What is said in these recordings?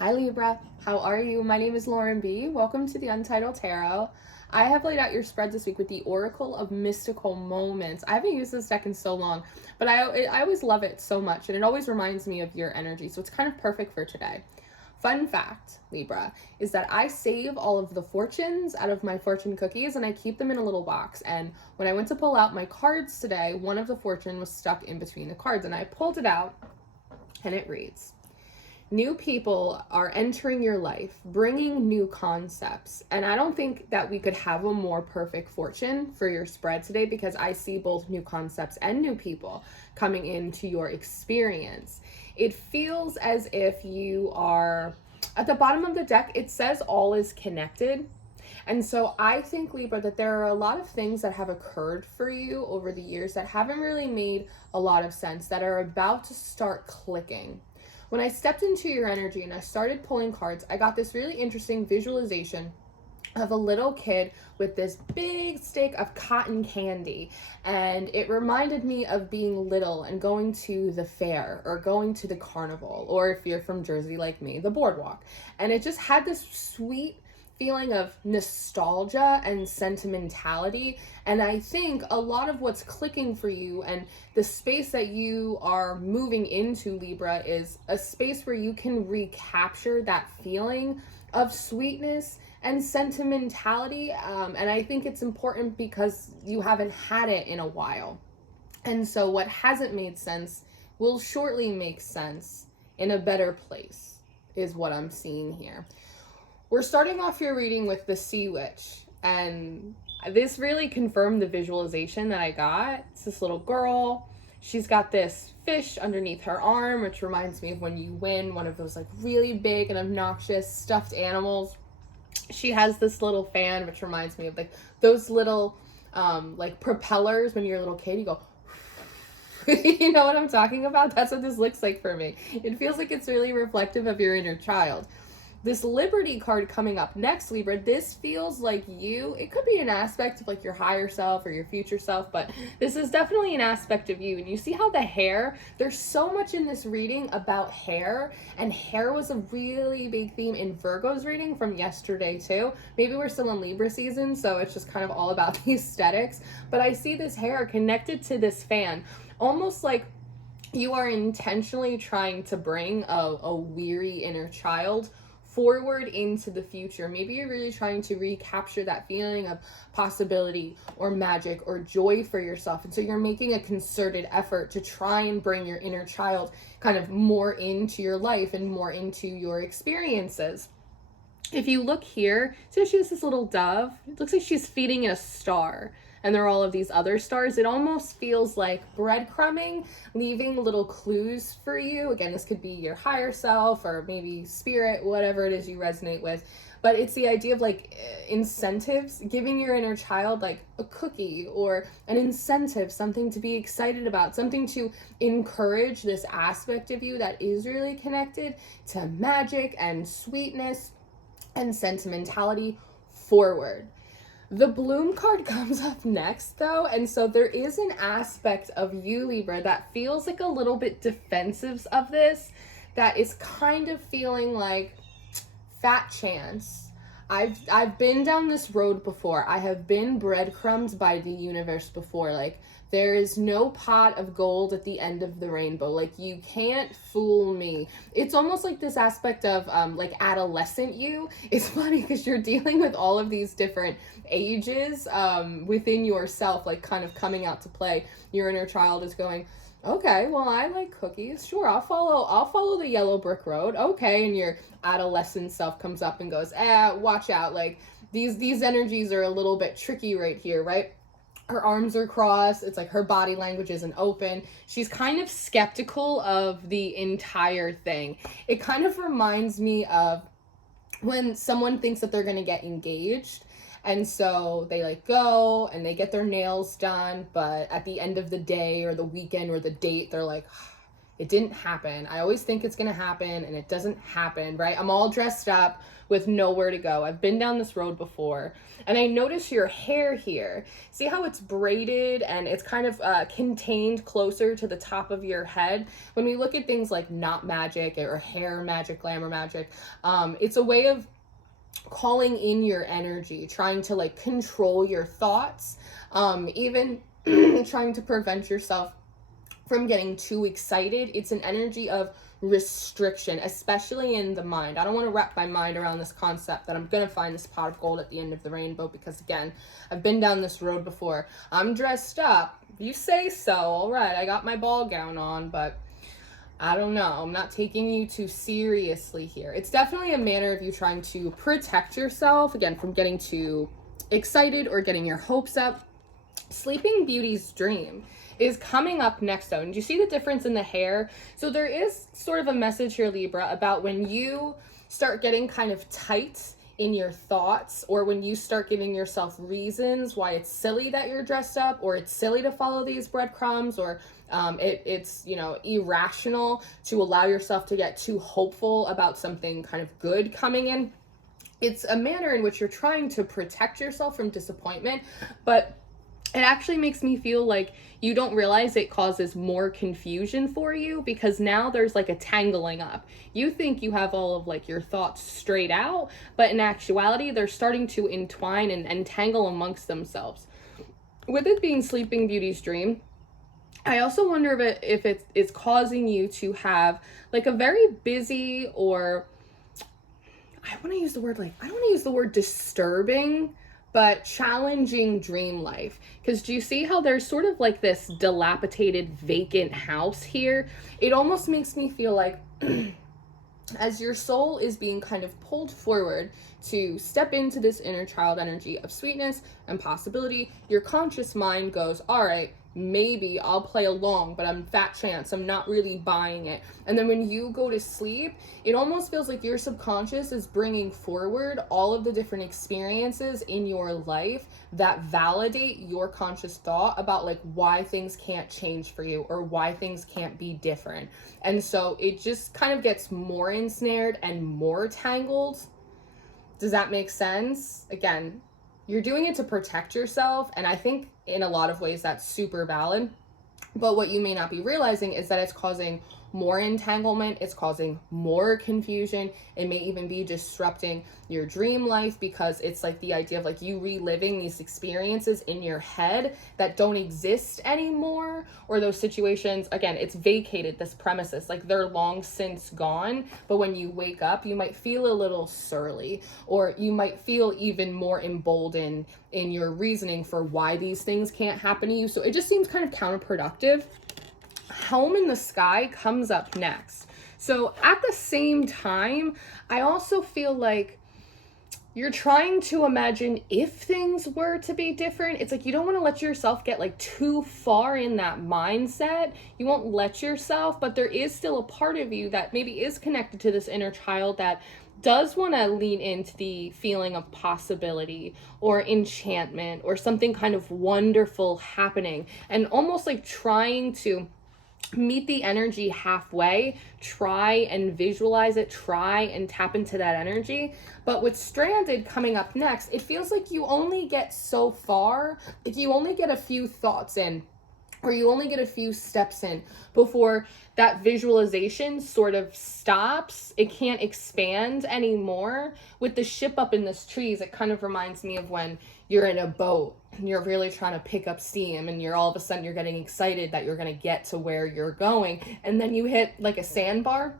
Hi Libra, how are you? My name is Lauren B. Welcome to the Untitled Tarot. I have laid out your spread this week with the Oracle of Mystical Moments. I haven't used this deck in so long, but I always love it so much, and it always reminds me of your energy, so it's kind of perfect for today. Fun fact, Libra, is that I save all of the fortunes out of my fortune cookies and I keep them in a little box. And when I went to pull out my cards today, one of the fortune was stuck in between the cards, and I pulled it out, and it reads, new people are entering your life, bringing new concepts. And I don't think that we could have a more perfect fortune for your spread today, because I see both new concepts and new people coming into your experience. It feels as if you are at the bottom of the deck. It says all is connected. And so I think, Libra, that there are a lot of things that have occurred for you over the years that haven't really made a lot of sense, that are about to start clicking. When I stepped into your energy and I started pulling cards, I got this really interesting visualization of a little kid with this big stick of cotton candy, and it reminded me of being little and going to the fair or going to the carnival, or if you're from Jersey like me, the boardwalk. And it just had this sweet feeling of nostalgia and sentimentality. And I think a lot of what's clicking for you and the space that you are moving into, Libra, is a space where you can recapture that feeling of sweetness and sentimentality. And I think it's important because you haven't had it in a while. And so what hasn't made sense will shortly make sense in a better place, is what I'm seeing here. We're starting off your reading with the Sea Witch, and this really confirmed the visualization that I got. It's this little girl. She's got this fish underneath her arm, which reminds me of when you win one of those like really big and obnoxious stuffed animals. She has this little fan, which reminds me of like those little like propellers when you're a little kid. You go, you know what I'm talking about? That's what this looks like for me. It feels like it's really reflective of your inner child. This Liberty card coming up next, Libra, this feels like you. It could be an aspect of like your higher self or your future self, but this is definitely an aspect of you. And you see how the hair, there's so much in this reading about hair, and hair was a really big theme in Virgo's reading from yesterday too. Maybe we're still in Libra season, so it's just kind of all about the aesthetics. But I see this hair connected to this fan, almost like you are intentionally trying to bring a weary inner child forward into the future. Maybe you're really trying to recapture that feeling of possibility or magic or joy for yourself. And so you're making a concerted effort to try and bring your inner child kind of more into your life and more into your experiences. If you look here, so she has this little dove. It looks like she's feeding a star, and there are all of these other stars. It almost feels like breadcrumbing, leaving little clues for you. Again, this could be your higher self or maybe spirit, whatever it is you resonate with. But it's the idea of like incentives, giving your inner child like a cookie or an incentive, something to be excited about, something to encourage this aspect of you that is really connected to magic and sweetness and sentimentality forward. The Bloom card comes up next though, and so there is an aspect of you, Libra, that feels like a little bit defensive of this, that is kind of feeling like fat chance. I've been down this road before. I have been breadcrumbed by the universe before. Like, there is no pot of gold at the end of the rainbow. Like, you can't fool me. It's almost like this aspect of like adolescent you. It's funny because you're dealing with all of these different ages within yourself, like kind of coming out to play. Your inner child is going, okay, well, I like cookies. Sure, I'll follow the yellow brick road. Okay, and your adolescent self comes up and goes, watch out. Like, these energies are a little bit tricky right here, right? Her arms are crossed. It's like her body language isn't open. She's kind of skeptical of the entire thing. It kind of reminds me of when someone thinks that they're going to get engaged, and so they like go and they get their nails done, but at the end of the day or the weekend or the date, they're like, it didn't happen. I always think it's going to happen and it doesn't happen, right? I'm all dressed up with nowhere to go. I've been down this road before. And I notice your hair here. See how it's braided and it's kind of contained closer to the top of your head? When we look at things like knot magic or hair magic, glamour magic, it's a way of calling in your energy, trying to like control your thoughts, even trying to prevent yourself from getting too excited. It's an energy of restriction, especially in the mind. I don't want to wrap my mind around this concept that I'm going to find this pot of gold at the end of the rainbow, because again, I've been down this road before. I'm dressed up. You say so. All right, I got my ball gown on, but I don't know. I'm not taking you too seriously here. It's definitely a manner of you trying to protect yourself, again, from getting too excited or getting your hopes up. Sleeping Beauty's dream is coming up next though. And do you see the difference in the hair? So there is sort of a message here, Libra, about when you start getting kind of tight in your thoughts, or when you start giving yourself reasons why it's silly that you're dressed up, or it's silly to follow these breadcrumbs, or it's, you know, irrational to allow yourself to get too hopeful about something kind of good coming in. It's a manner in which you're trying to protect yourself from disappointment, but it actually makes me feel like you don't realize it causes more confusion for you, because now there's like a tangling up. You think you have all of like your thoughts straight out, but in actuality, they're starting to entwine and entangle amongst themselves. With it being Sleeping Beauty's dream, I also wonder if it's causing you to have like a very busy, or I don't want to use the word disturbing, but challenging dream life. Because do you see how there's sort of like this dilapidated vacant house here? It almost makes me feel like as your soul is being kind of pulled forward to step into this inner child energy of sweetness and possibility, your conscious mind goes, all right, maybe I'll play along, but I'm fat chance, I'm not really buying it. And then when you go to sleep, it almost feels like your subconscious is bringing forward all of the different experiences in your life that validate your conscious thought about like why things can't change for you, or why things can't be different. And so it just kind of gets more ensnared and more tangled. Does that make sense? Again, you're doing it to protect yourself, and I think in a lot of ways that's super valid. But what you may not be realizing is that it's causing more entanglement, it's causing more confusion. It may even be disrupting your dream life, because it's like the idea of like you reliving these experiences in your head that don't exist anymore, or those situations, again, it's vacated, this premises, like they're long since gone. But when you wake up, you might feel a little surly, or you might feel even more emboldened in your reasoning for why these things can't happen to you. So it just seems kind of counterproductive. Home in the Sky comes up next. So at the same time, I also feel like you're trying to imagine if things were to be different. It's like you don't want to let yourself get like too far in that mindset. You won't let yourself, but there is still a part of you that maybe is connected to this inner child that does want to lean into the feeling of possibility or enchantment or something kind of wonderful happening, and almost like trying to meet the energy halfway, try and visualize it, try and tap into that energy. But with Stranded coming up next, it feels like you only get so far, like you only get a few thoughts in, or you only get a few steps in before that visualization sort of stops. It can't expand anymore. With the ship up in this trees, it kind of reminds me of when you're in a boat and you're really trying to pick up steam, and you're all of a sudden you're getting excited that you're going to get to where you're going, and then you hit like a sandbar,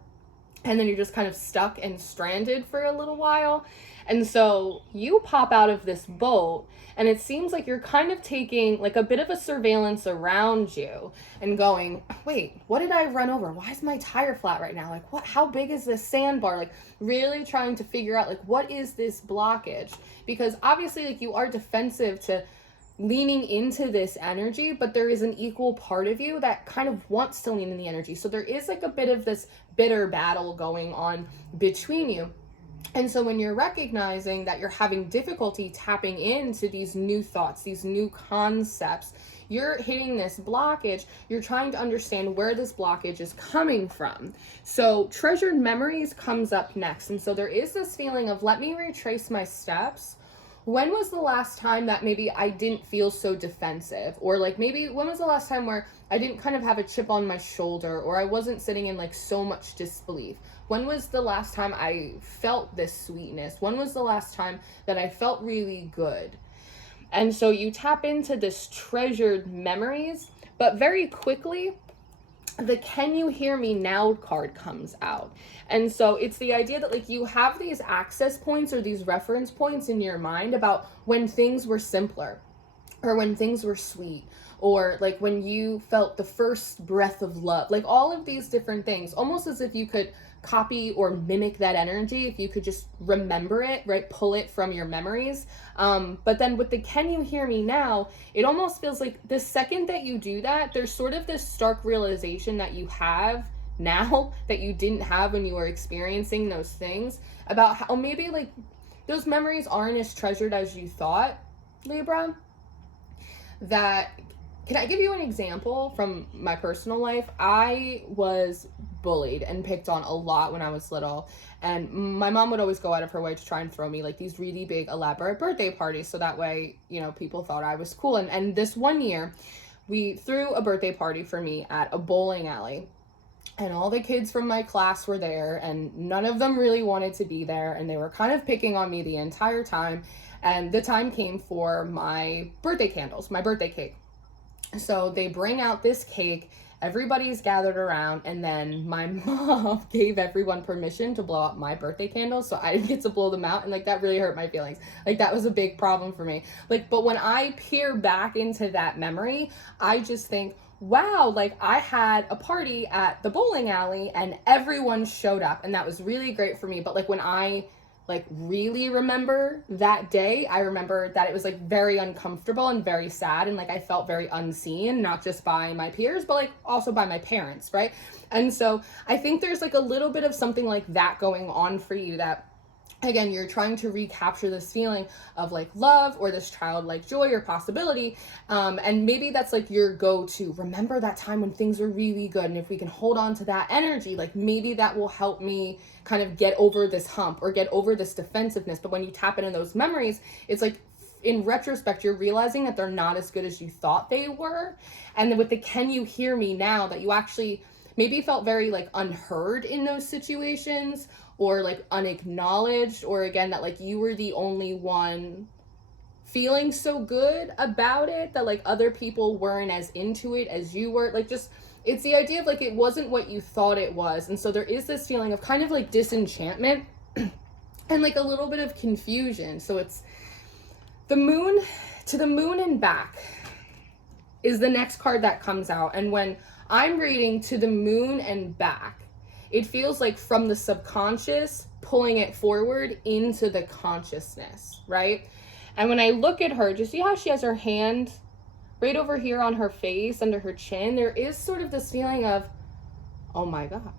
and then you're just kind of stuck and stranded for a little while. And so you pop out of this boat, and it seems like you're kind of taking like a bit of a surveillance around you and going, wait, what did I run over? Why is my tire flat right now? Like, what, how big is this sandbar? Like really trying to figure out like, what is this blockage? Because obviously like you are defensive to leaning into this energy, but there is an equal part of you that kind of wants to lean in the energy. So there is like a bit of this bitter battle going on between you. And so when you're recognizing that you're having difficulty tapping into these new thoughts, these new concepts, you're hitting this blockage, you're trying to understand where this blockage is coming from. So treasured memories comes up next. And so there is this feeling of, let me retrace my steps. When was the last time that maybe I didn't feel so defensive? Or like maybe when was the last time where I didn't kind of have a chip on my shoulder, or I wasn't sitting in like so much disbelief? When was the last time I felt this sweetness? When was the last time that I felt really good? And so you tap into this treasured memories, but very quickly, the "can you hear me now" card comes out. And so it's the idea that like you have these access points or these reference points in your mind about when things were simpler, or when things were sweet, or like when you felt the first breath of love, like all of these different things, almost as if you could copy or mimic that energy if you could just remember it, right? Pull it from your memories. But then with the "can you hear me now," it almost feels like the second that you do that, there's sort of this stark realization that you have now that you didn't have when you were experiencing those things, about how maybe like those memories aren't as treasured as you thought, Libra. That, can I give you an example from my personal life? I was bullied and picked on a lot when I was little, and my mom would always go out of her way to try and throw me like these really big elaborate birthday parties, so that way, you know, people thought I was cool. And this one year we threw a birthday party for me at a bowling alley, and all the kids from my class were there, and none of them really wanted to be there, and they were kind of picking on me the entire time. And the time came for my birthday candles, my birthday cake. So they bring out this cake, everybody's gathered around, and then my mom gave everyone permission to blow out my birthday candles, so I didn't get to blow them out, and like that really hurt my feelings. Like that was a big problem for me. Like, but when I peer back into that memory, I just think, wow, like I had a party at the bowling alley and everyone showed up, and that was really great for me. But like when I like really remember that day, I remember that it was like very uncomfortable and very sad, and like I felt very unseen, not just by my peers but like also by my parents, right? And so I think there's like a little bit of something like that going on for you, that again, you're trying to recapture this feeling of like love, or this childlike joy or possibility. And maybe that's like your go-to. Remember that time when things were really good. And if we can hold on to that energy, like maybe that will help me kind of get over this hump or get over this defensiveness. But when you tap into those memories, it's like in retrospect, you're realizing that they're not as good as you thought they were. And then with the "can you hear me now," that you actually maybe felt very like unheard in those situations, or like unacknowledged, or again that like you were the only one feeling so good about it, that like other people weren't as into it as you were. Like just, it's the idea of like it wasn't what you thought it was. And so there is this feeling of kind of like disenchantment and like a little bit of confusion. So it's the moon, to the moon and back is the next card that comes out. And when I'm reading to the moon and back, it feels like from the subconscious pulling it forward into the consciousness, right? And when I look at her, do you see how she has her hand right over here on her face, under her chin? There is sort of this feeling of, oh my God,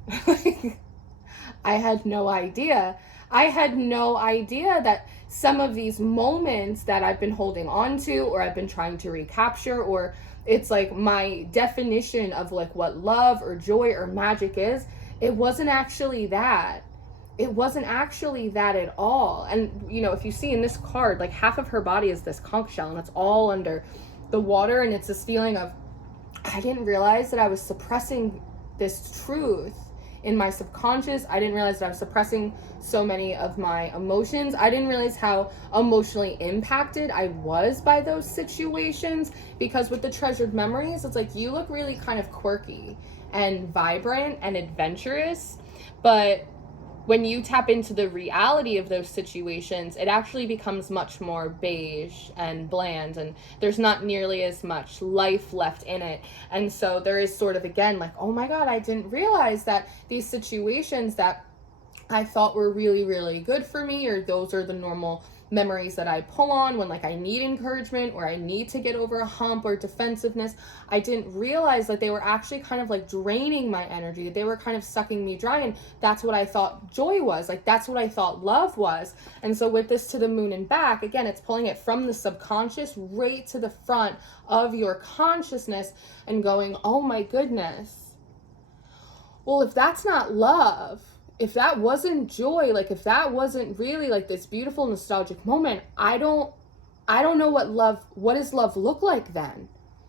I had no idea. I had no idea that some of these moments that I've been holding on to, or I've been trying to recapture, or it's like my definition of like what love or joy or magic is, it wasn't actually that. It wasn't actually that at all. And you know, if you see in this card, like half of her body is this conch shell, and it's all under the water. And it's this feeling of, I didn't realize that I was suppressing this truth in my subconscious. I didn't realize that I was suppressing so many of my emotions. I didn't realize how emotionally impacted I was by those situations, because with the treasured memories, it's like you look really kind of quirky and vibrant and adventurous, but when you tap into the reality of those situations, it actually becomes much more beige and bland, and there's not nearly as much life left in it. And so there is sort of, again, like, oh my God, I didn't realize that these situations that I thought were really, really good for me, or those are the normal memories that I pull on when like I need encouragement or I need to get over a hump or defensiveness. I didn't realize that they were actually kind of like draining my energy. They were kind of sucking me dry, and that's what I thought joy was. Like that's what I thought love was. And so with this to the moon and back, again, it's pulling it from the subconscious right to the front of your consciousness and going, "Oh my goodness. Well, if that's not love, if that wasn't joy, like if that wasn't really like this beautiful nostalgic moment, I don't know what does love look like then?"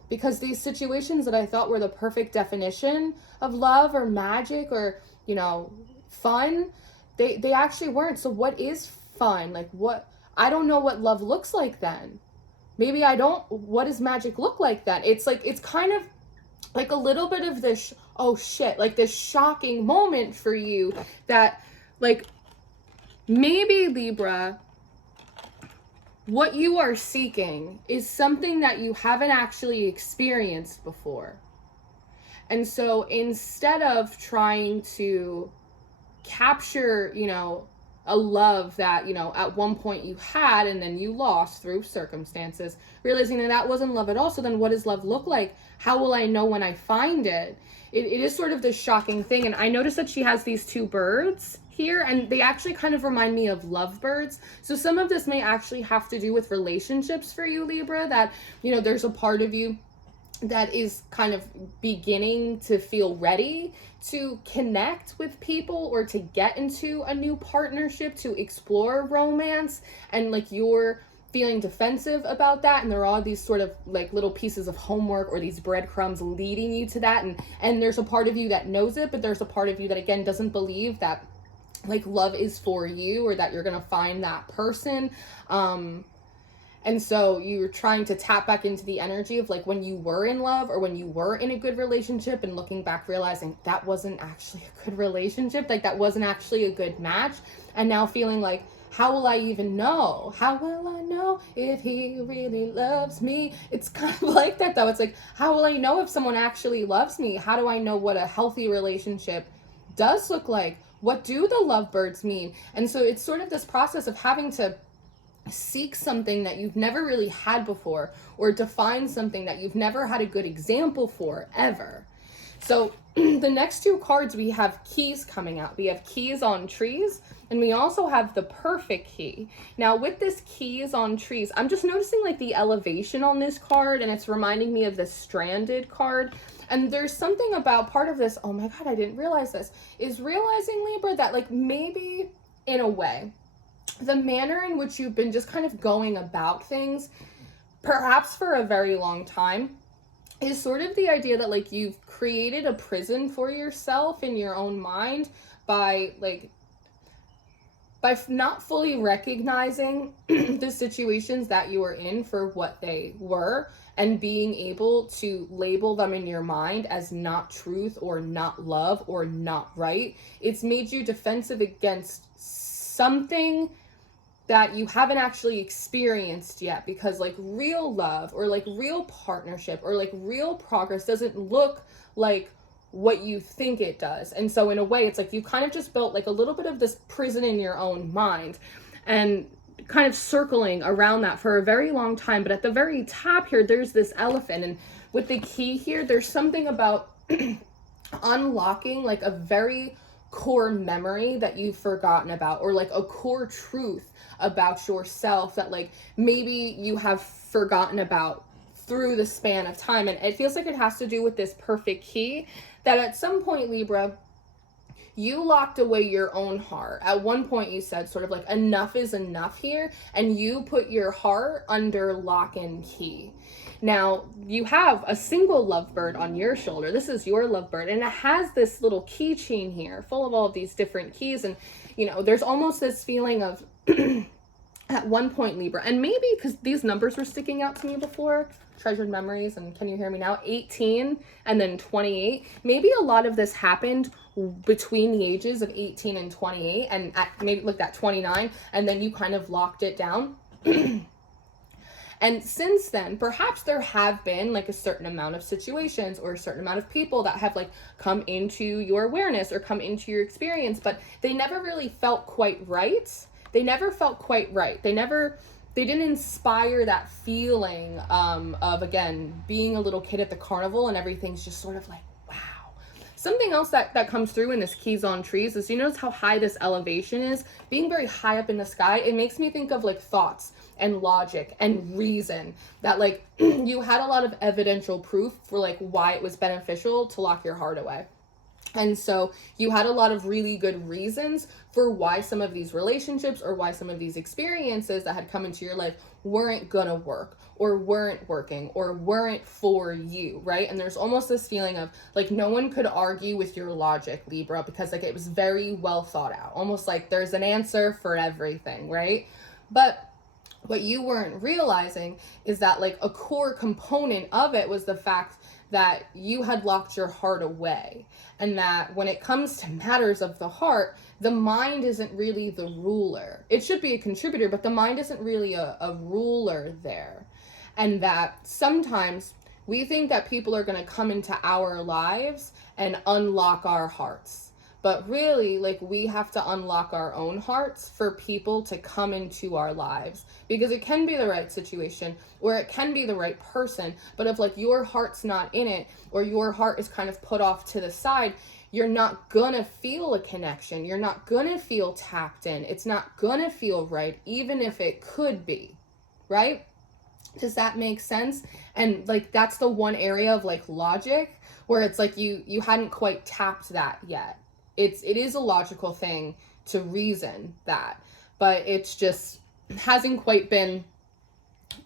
Because these situations that I thought were the perfect definition of love or magic or, you know, fun, they actually weren't. So what is fun? Like what, I don't know what love looks like then. Maybe I don't, what does magic look like then? It's like, it's kind of like a little bit of this, oh shit, like this shocking moment for you that like maybe Libra, what you are seeking is something that you haven't actually experienced before. And so instead of trying to capture, you know, a love that, you know, at one point you had and then you lost through circumstances, realizing that that wasn't love at all. So then what does love look like? How will I know when I find it? It is sort of this shocking thing. And I noticed that she has these two birds here, and they actually kind of remind me of lovebirds. So some of this may actually have to do with relationships for you, Libra, that, you know, there's a part of you that is kind of beginning to feel ready to connect with people or to get into a new partnership, to explore romance, and like you're feeling defensive about that, and there are all these sort of like little pieces of homework or these breadcrumbs leading you to that, and there's a part of you that knows it, but there's a part of you that again doesn't believe that like love is for you or that you're gonna find that person. And so you're trying to tap back into the energy of like when you were in love or when you were in a good relationship, and looking back realizing that wasn't actually a good relationship, like that wasn't actually a good match, and now feeling like, how will I even know? How will I know if he really loves me? It's kind of like that though. It's like, how will I know if someone actually loves me? How do I know what a healthy relationship does look like? What do the lovebirds mean? And so it's sort of this process of having to seek something that you've never really had before, or define something that you've never had a good example for ever. So the next two cards, we have keys coming out. We have keys on trees, and we also have the perfect key. Now with this keys on trees, I'm just noticing like the elevation on this card, and it's reminding me of the stranded card. And there's something about part of this, oh my God, I didn't realize this, is realizing, Libra, that like maybe in a way, the manner in which you've been just kind of going about things, perhaps for a very long time, is sort of the idea that like you've created a prison for yourself in your own mind by not fully recognizing the situations that you were in for what they were, and being able to label them in your mind as not truth or not love or not right. It's made you defensive against something that you haven't actually experienced yet, because like real love or like real partnership or like real progress doesn't look like what you think it does. And so in a way, it's like you kind of just built like a little bit of this prison in your own mind, and kind of circling around that for a very long time. But at the very top here, there's this elephant, and with the key here, there's something about unlocking like a very core memory that you've forgotten about, or like a core truth about yourself that like maybe you have forgotten about through the span of time. And it feels like it has to do with this perfect key, that at some point, Libra, you locked away your own heart. At one point you said sort of like enough is enough here, and you put your heart under lock and key. Now you have a single lovebird on your shoulder. This is your lovebird, and it has this little keychain here full of all of these different keys. And you know, there's almost this feeling of at one point, Libra, and maybe because these numbers were sticking out to me before, treasured memories, and can you hear me now? 18 and then 28. Maybe a lot of this happened between the ages of 18 and 28, and maybe looked at 29, and then you kind of locked it down. And since then, perhaps there have been like a certain amount of situations or a certain amount of people that have like come into your awareness or come into your experience, but they never really felt quite right. They never felt quite right. They didn't inspire that feeling of, again, being a little kid at the carnival and everything's just sort of like, wow. Something else that comes through in this keys on trees is, you notice how high this elevation is? Being very high up in the sky, it makes me think of like thoughts and logic and reason, that like you had a lot of evidential proof for like why it was beneficial to lock your heart away. And so you had a lot of really good reasons for why some of these relationships or why some of these experiences that had come into your life weren't gonna work or weren't working or weren't for you, right? And there's almost this feeling of like no one could argue with your logic, Libra, because like it was very well thought out, almost like there's an answer for everything, right? But what you weren't realizing is that like a core component of it was the fact that you had locked your heart away, and that when it comes to matters of the heart, the mind isn't really the ruler. It should be a contributor, but the mind isn't really a ruler there. And that sometimes we think that people are going to come into our lives and unlock our hearts. But really, like, we have to unlock our own hearts for people to come into our lives, because it can be the right situation or it can be the right person. But if like your heart's not in it, or your heart is kind of put off to the side, you're not gonna feel a connection. You're not gonna feel tapped in. It's not gonna feel right, even if it could be, right? Does that make sense? And like, that's the one area of like logic where it's like you hadn't quite tapped that yet. It is a logical thing to reason that, but it's just hasn't quite been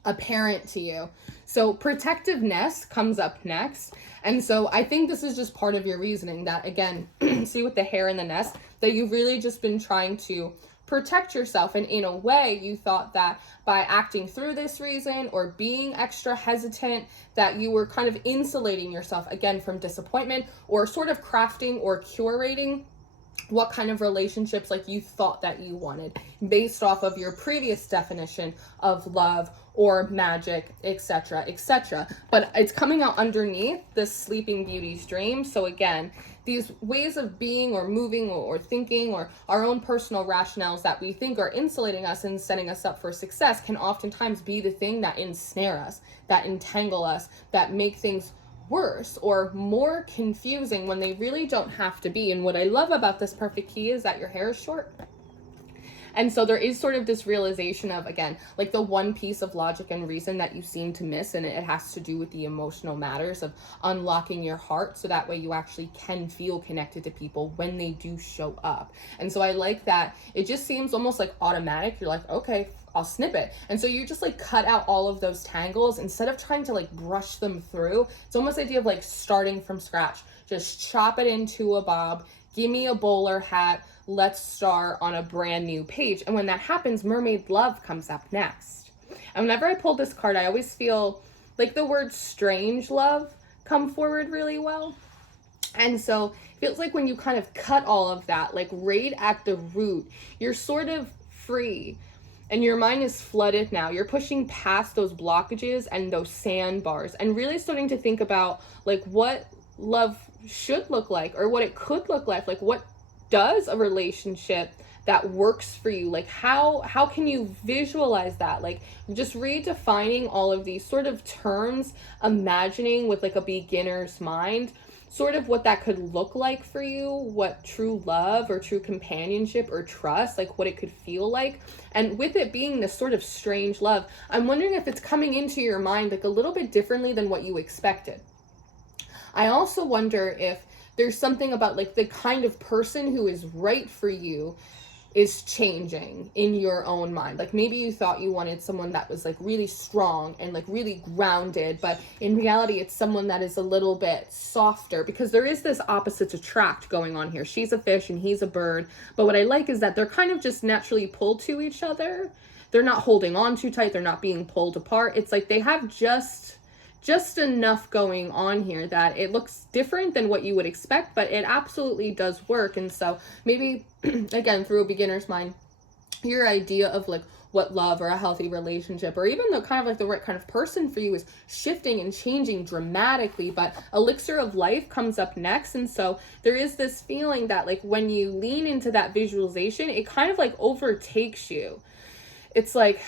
apparent to you. So protectiveness comes up next. And so I think this is just part of your reasoning that, again, see with the hair in the nest, that you've really just been trying to protect yourself. And in a way, you thought that by acting through this reason or being extra hesitant, that you were kind of insulating yourself, again, from disappointment, or sort of crafting or curating what kind of relationships like you thought that you wanted based off of your previous definition of love or magic, etc., etc. But it's coming out underneath this Sleeping Beauty's dream. So again, these ways of being or moving or thinking, or our own personal rationales that we think are insulating us and setting us up for success, can oftentimes be the thing that ensnare us, that entangle us, that make things worse or more confusing when they really don't have to be. And what I love about this perfect key is that your hair is short. And so there is sort of this realization of, again, like the one piece of logic and reason that you seem to miss, and it has to do with the emotional matters of unlocking your heart, so that way you actually can feel connected to people when they do show up. And so I like that it just seems almost like automatic. You're like, okay, I'll snip it. And so you just like cut out all of those tangles instead of trying to like brush them through. It's almost the idea of like starting from scratch. Just chop it into a bob, give me a bowler hat, let's start on a brand new page. And when that happens, Mermaid Love comes up next. And whenever I pull this card, I always feel like the word strange love come forward really well. And so it feels like when you kind of cut all of that, like right at the root, you're sort of free. And your mind is flooded now. You're pushing past those blockages and those sandbars and really starting to think about like what love should look like, or what it could look like what does a relationship that works for you, like how can you visualize that, like just redefining all of these sort of terms, imagining with like a beginner's mind sort of what that could look like for you, what true love or true companionship or trust, like what it could feel like. And with it being this sort of strange love, I'm wondering if it's coming into your mind like a little bit differently than what you expected. I also wonder if there's something about like the kind of person who is right for you is changing in your own mind. Like maybe you thought you wanted someone that was like really strong and like really grounded, but in reality it's someone that is a little bit softer, because there is this opposites attract going on here. She's a fish and he's a bird, but what I like is that they're kind of just naturally pulled to each other. They're not holding on too tight, they're not being pulled apart. It's like they have just enough going on here that it looks different than what you would expect, but it absolutely does work. And so maybe again, through a beginner's mind, your idea of like what love or a healthy relationship or even the kind of like the right kind of person for you is shifting and changing dramatically. But elixir of life comes up next, and so there is this feeling that like when you lean into that visualization, it kind of like overtakes you. It's like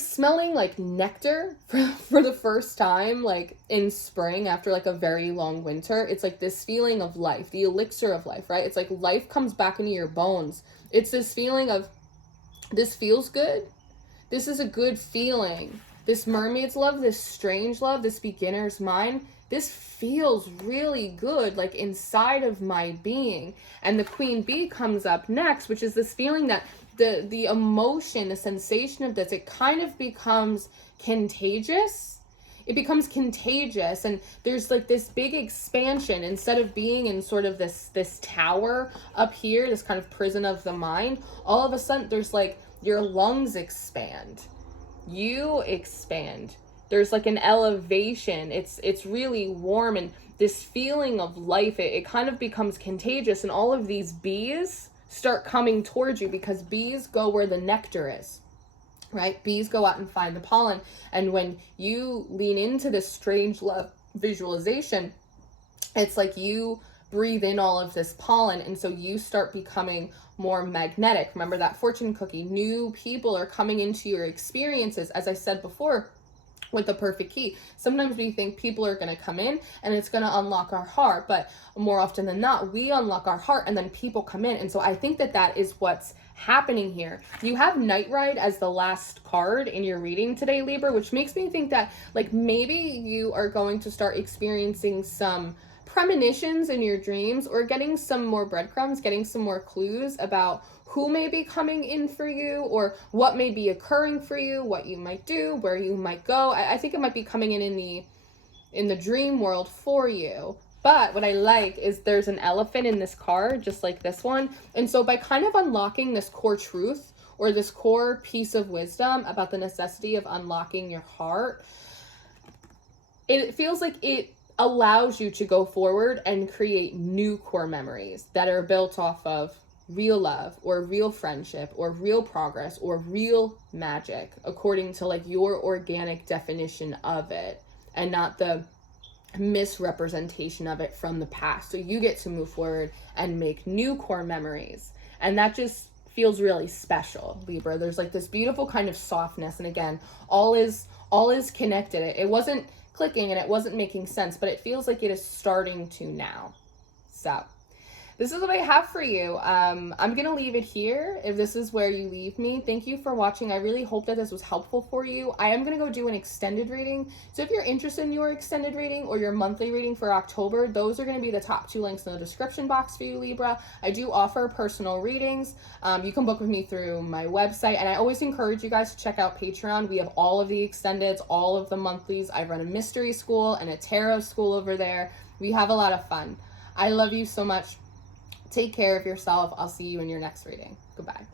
smelling like nectar for the first time, like in spring after like a very long winter. It's like this feeling of life, the elixir of life, right? It's like life comes back into your bones. It's this feeling of, this feels good. This is a good feeling. This mermaid's love, this strange love, this beginner's mind, this feels really good, like inside of my being. And the queen bee comes up next, which is this feeling that the emotion, the sensation of this, it kind of becomes contagious. It becomes contagious, and there's like this big expansion. Instead of being in sort of this tower up here, this kind of prison of the mind, all of a sudden there's like your lungs expand, you expand. There's like an elevation. It's really warm, and this feeling of life, it kind of becomes contagious, and all of these bees start coming towards you because bees go where the nectar is, right? Bees go out and find the pollen. And when you lean into this strange love visualization, it's like you breathe in all of this pollen, and so you start becoming more magnetic. Remember that fortune cookie, new people are coming into your experiences. As I said before, with the perfect key, sometimes we think people are going to come in and it's going to unlock our heart, but more often than not, we unlock our heart and then people come in. And so I think that that is what's happening here. You have Night Ride as the last card in your reading today, Libra, which makes me think that like maybe you are going to start experiencing some premonitions in your dreams, or getting some more breadcrumbs, getting some more clues about who may be coming in for you, or what may be occurring for you, what you might do, where you might go. I think it might be coming in the dream world for you. But what I like is there's an elephant in this card, just like this one. And so by kind of unlocking this core truth, or this core piece of wisdom about the necessity of unlocking your heart, it feels like it allows you to go forward and create new core memories that are built off of real love, or real friendship, or real progress, or real magic, according to like your organic definition of it, and not the misrepresentation of it from the past. So you get to move forward and make new core memories, and that just feels really special, Libra. There's like this beautiful kind of softness, and again, all is connected. It wasn't clicking and it wasn't making sense, but it feels like it is starting to now. So this is what I have for you. I'm going to leave it here if this is where you leave me. Thank you for watching. I really hope that this was helpful for you. I am going to go do an extended reading. So if you're interested in your extended reading or your monthly reading for October, those are going to be the top 2 links in the description box for you, Libra. I do offer personal readings. You can book with me through my website. And I always encourage you guys to check out Patreon. We have all of the extendeds, all of the monthlies. I run a mystery school and a tarot school over there. We have a lot of fun. I love you so much. Take care of yourself. I'll see you in your next reading. Goodbye.